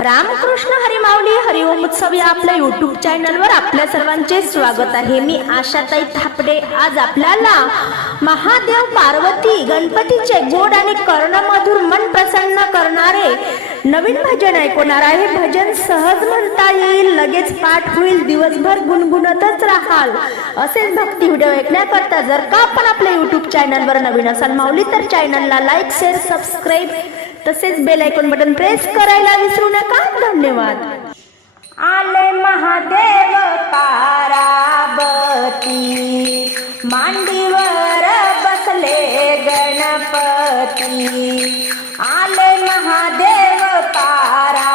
रामकृष्ण हरिमावली हरिओम उत्सव या आपल्या युट्यूब चॅनलवर आपल्या सर्वांचे स्वागत आहे. मी आशाताई थापडे. आज आपल्याला महादेव पार्वती गणपतीचे गोड आणि कर्णमधुर मन प्रसन्न करणारे नवीन भजन ऐकवणार आहे. भजन सहज म्हणता येईल लगेच पाठ होईल दिवसभर गुणगुणतच राहाल. असेच भक्ती व्हिडिओ ऐकण्याकरता जर का आपण आपल्या युट्यूब चॅनलवर नवीन असाल माऊली तर चॅनलला लाईक शेअर सबस्क्राईब तसेच बेल आयकॉन बटन प्रेस करायला विसरू नका. धन्यवाद. आले महादेव पाराबती मांडीवर बसले गणपती. आले महादेव पाराबती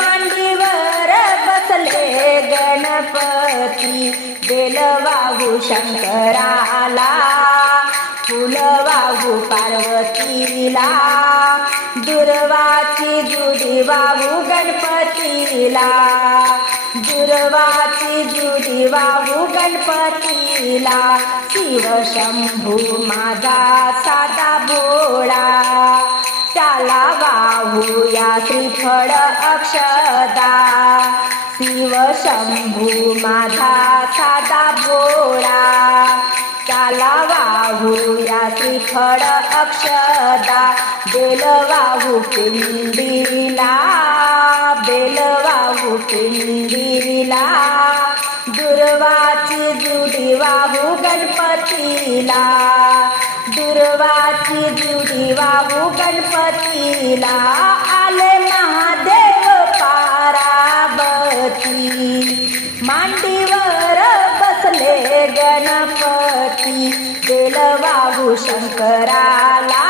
मांडीवर बसले गणपती. बेलवाहू शंकराला फुलवाहू पार्वती. पार्वतीला दुर्वाची जुडी वाहू गणपतीला. दुर्वाची जुडी वाहू गणपतीला. शिव शंभू माझा साधा भोळा. त्याला वाहू या श्रीफळ अक्षदा. शिव शंभू माझा साधा भोळा. त्याला वाहू या श्रीफळ अक्षदा बेलवाहू पिंडीला बेलवाहू पिंडीला दुर्वाची जुडी वाहू गणपतीला दुर्वाची जुडी वाहू गणपतीला. गणपती बेल वाहू शंकराला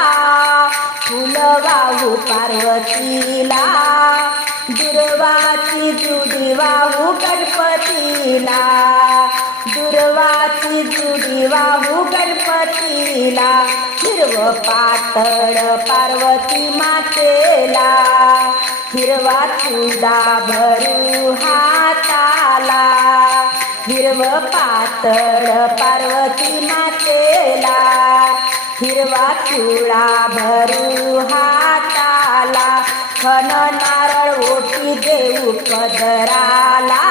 फुल वाहू पार्वतीला दुर्वाची जुडी वाहू गणपतीला दुर्वाची जुडी वाहू गणपतीला हिरव पातळ पार्वती मातेला हिरवा चुडा भरू हाता हिरव पातळ पार्वती मातेला हिरवा चुळा भरू हाताला खन नारळ ओटी देऊ पदराला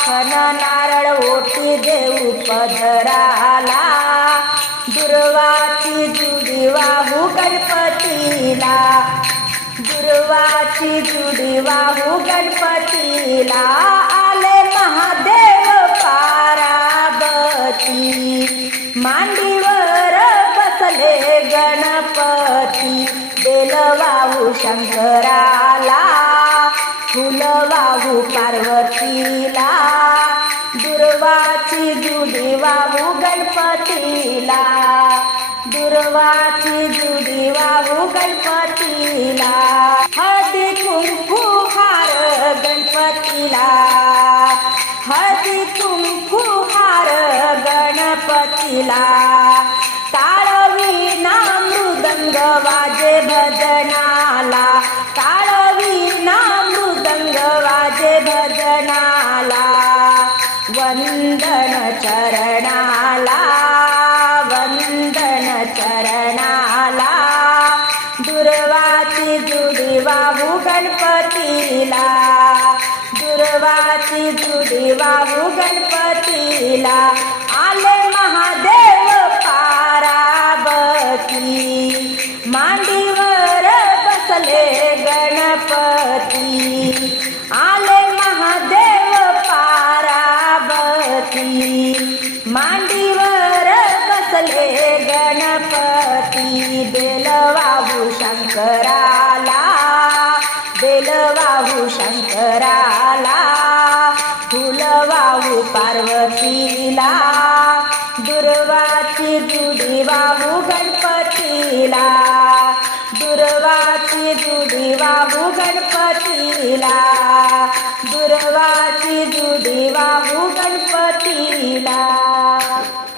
खन नारळ ओटी देऊ पदराला दुर्वाची जुडी वाहू गणपतीला दुर्वाची जुडी वाहू गणपतीला आले महा पारावती मांडीवर बसले गणपती. बेल वाहू शंकराला फुल वाहू पार्वतीला. दुर्वाची जुडी वाहू गणपतीला. दुर्वाची जुडी वाहू गणपतीला. हळदी कुंकू हार गणपतीला. टाळवीना मृदंग वाजे भजनाला. टाळवीना मृदंग वाजे भजनाला. वंदन चरणाला वंदन चरणाला. दुर्वाची जुडी वाहू गणपतीला. देवाची जुडी वाहू गणपतीला आले महादेव पाराबती मांडीवर बसले गणपती. आले महादेव पाराबती मांडीवर बसले गणपती. बेलवाहू शंकरा गणपतीला. दुर्वाची जुडी बाबू गणपतीला. दुर्वाची जुडी बाबू गणपतीला. दुर्वाची जुडी बाबू गणपतीला.